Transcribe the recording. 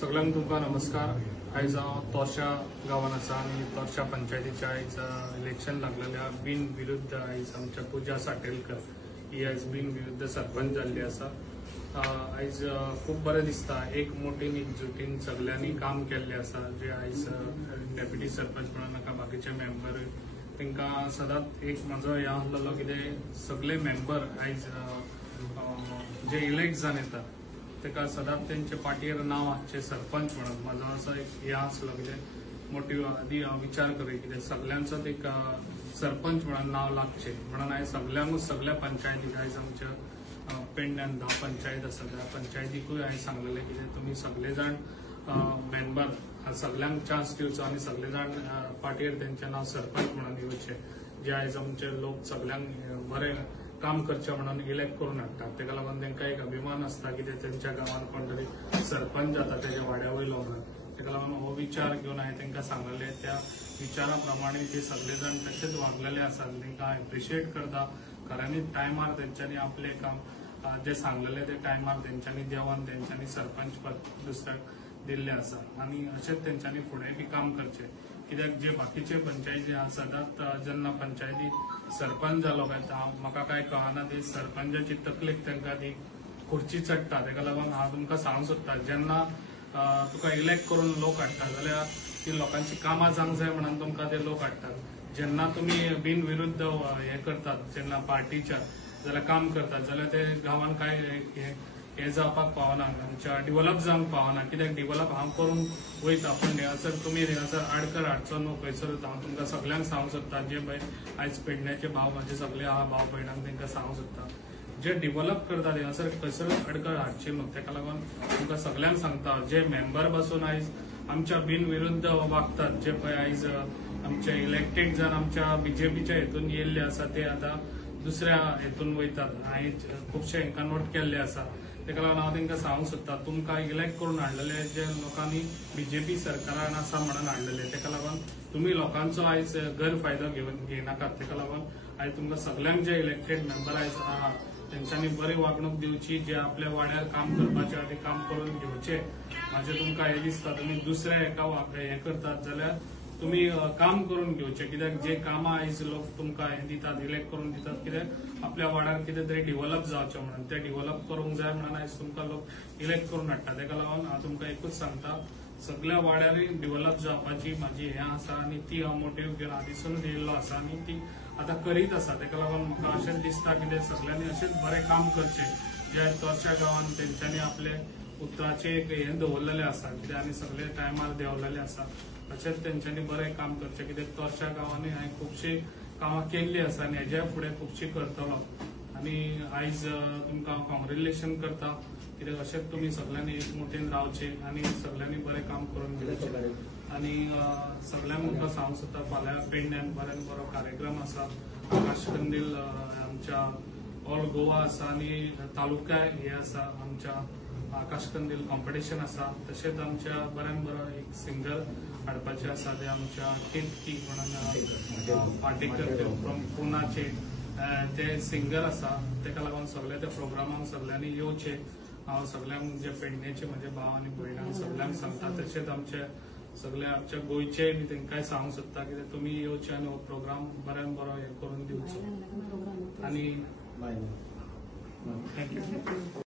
सगळ्यांक तुमका नमस्कार। आयज हांव तोरशा गांवांत आसा आनी तोरशा पंचायतीच्या आयज इलेक्शन लागलेल्या बिनविरुद्ध आयज आमच्या पूजा साटेलकर ही आयज बिनविरुद्ध सरपंच जाल्ली आसा। आयज खूब बरें दिसता, एक मोठीन एकजुटीन सगळ्यांनी काम केल्लें आसा। जे आयज डेप्युटी सरपंच म्हणून नाका बाकीचे मेंबर तांकां सदांच एक म्हजो हें आसलेलो कितें सगळे मेंबर आयज जे इलेक्ट जावन येता तेका सदांच तेंचे पाटयेर नांव आसचें सरपंच म्हणून म्हाजो असो एक हें आसलो कितें मोटीव आदी हांव विचार करी कितें सगळ्यांचोच एक सरपंच म्हणून नांव लागचें म्हणून हांवें सगळ्यांकूच सगळ्या पंचायतीक आयज आमच्या पेडण्यान 10 पंचायत आसा त्या पंचायतीकूय हांवें सांगलेलें कितें तुमी सगळे जाण मेंबर सगळ्यांक चान्स दिवचो आनी सगळे जाण पाटयेर तेंचें नांव सरपंच म्हणून येवचें। जे आयज आमचे लोक सगळ्यांक बरें काम करचे म्हणून इलेक्ट करून हाडटात तेका लागून तांकां एक अभिमान आसता की तेंच्या गांवांत कोण तरी सरपंच जाता तेच्या वाड्या वयलो म्हणून। तेका लागून हो विचार घेवन हांवें तांकां सांगलेलें, त्या विचारा प्रमाणे ते सगळे जाण तशेंच वागलेले आसात। तांकां एप्रिशिएट करता, खऱ्यांनीच टायमार तेंच्यांनी आपलें काम जे सांगलेलें ते टायमार तेंच्यांनी देवन तेंच्यांनी सरपंच पद दुसऱ्याक दिल्लें आसा आनी अशेंच तेंच्यांनी फुडें बी काम करचें। कित्याक जे बाकीचे पंचायती आसा सदांच जेन्ना पंचायती सरपंच जालो काय म्हाका काय कळना ती सरपंचाची तकलेक तांकां ती खुर्ची चडटा। तेका लागून हांव तुमकां सांगूंक सोदतां, जेन्ना तुका इलेक्ट करून लोक हाडटा जाल्यार ती लोकांची कामां जावंक जाय म्हणून तुमकां ते लोक हाडटात। जेन्ना तुमी बिनविरुद्ध हें करतात जेन्ना पार्टीच्या जाल्यार काम करतात जाल्यार ते गांवांत काय हे जावपाक पावना, आमच्या डेव्हलप जावंक पावना। कित्याक डेव्हलप हांव करून वयता पण हांगासर तुमी हांगासर आडकर हाडचो न्हू खंयसर। हांव तुमकां सगळ्यांक सांगूंक सोदता, जे पळय आयज पेडण्याचे भाव म्हाजे सगळे आहा भाव भयणांक तांकां सांगूंक सोदता, जे डेव्हलप करतात हांगासर खंयसर आडकर हाडचे न्हू। तेका लागून तुमकां सगळ्यांक सांगता, जे मेंबर बसून आयज आमच्या बिनविरुद्ध वागतात, जे पळय आयज आमचे इलेक्टेड जावन आमच्या बीजेपीच्या हेतून येयल्ले आसा ते आतां दुसऱ्या हेतून वयतात। हांवें खुबशे हांकां नोट केल्ले आसा। तेका लागून हांव तांकां सांगूंक सोदता, तुमकां इलेक्ट करून हाडलेले जे लोकांनी बीजेपी सरकारान आसा म्हणून हाडलेले, तेका लागून तुमी लोकांचो आयज गैरफायदो घेयनाकात। तेका लागून हांवें तुमकां सगळ्यांक जे इलेक्टेड मेंबर आयज आहा तेंच्यांनी बरी वागणूक दिवची, जे आपल्या वाड्यार काम करपाचे आनी काम करून घेवचे। म्हाजे तुमकां हें दिसता, तुमी दुसऱ्या एका हें करतात जाल्यार तुमी काम करून घेवचे। कित्याक जे कामां आयज लोक तुमकां हें दितात इलेक्ट करून दितात, कित्याक आपल्या वाड्यार कितें तरी डेव्हलप जावचें म्हणून ते डेव्हलप करूंक जाय म्हणून आयज तुमकां लोक इलेक्ट करून हाडटा। तेका लागून हांव तुमकां एकूच सांगता, सगळ्या वाड्यारय डेव्हलप जावपाची म्हाजी हें आसा आनी ती हांव मोटीव घेवन हालींसून येयल्लो आसा आनी ती आतां करीत आसा। तेका लागून म्हाका अशेंच दिसता की सगळ्यांनी अशेंच बरें काम करचें, जे तोरशा गांवांत तेंच्यांनी आपले उतराचे एक हें दवरलेलें आसा, कित्याक आनी सगळे टायमार देंवलेले आसा। तशेंच तेंच्यांनी बरें काम करचें, कित्याक तोरशा गांवांनी हांवें खुबशी कामां केल्लीं आसा आनी हेज्या फुडें खुबशी करतलो। आनी आयज तुमकां हांव कॉंग्रेच्युलेशन करता, कित्याक अशेंच तुमी सगळ्यांनी एकमुठीन रावचें आनी सगळ्यांनी बरें काम करून घेवचें। आनी सगळ्यांक तुमकां सांगूंक सोदता, फाल्यां पेडण्यान बऱ्यान बरो कार्यक्रम आसा। आकाश कंदील आमच्या ऑल गोवा आसा आनी तालुक्याय हें आसा, आमच्या आकाश कंदील कॉम्पिटिशन आसा। तशेंच आमच्या बऱ्यान बरो एक सिंगर हाडपाचे आसा, ते आमच्या केतकी म्हणून पाटेकर फ्रॉम पुनाचे ते सिंगर आसा। तेका लागून सगळे त्या प्रोग्रामाक सगळ्यांनी येवचे। हांव सगळ्यांक जे पेडण्याचे म्हजे भाव आनी भयणांक सगळ्यांक सांगता, तशेंच आमचे सगळे आमच्या गोंयचे बी तांकांय सांगूंक सोदता, कित्याक तुमी येवचे आनी हो प्रोग्राम बऱ्यान बरो हे करून दिवचो। आनी थँक्यू।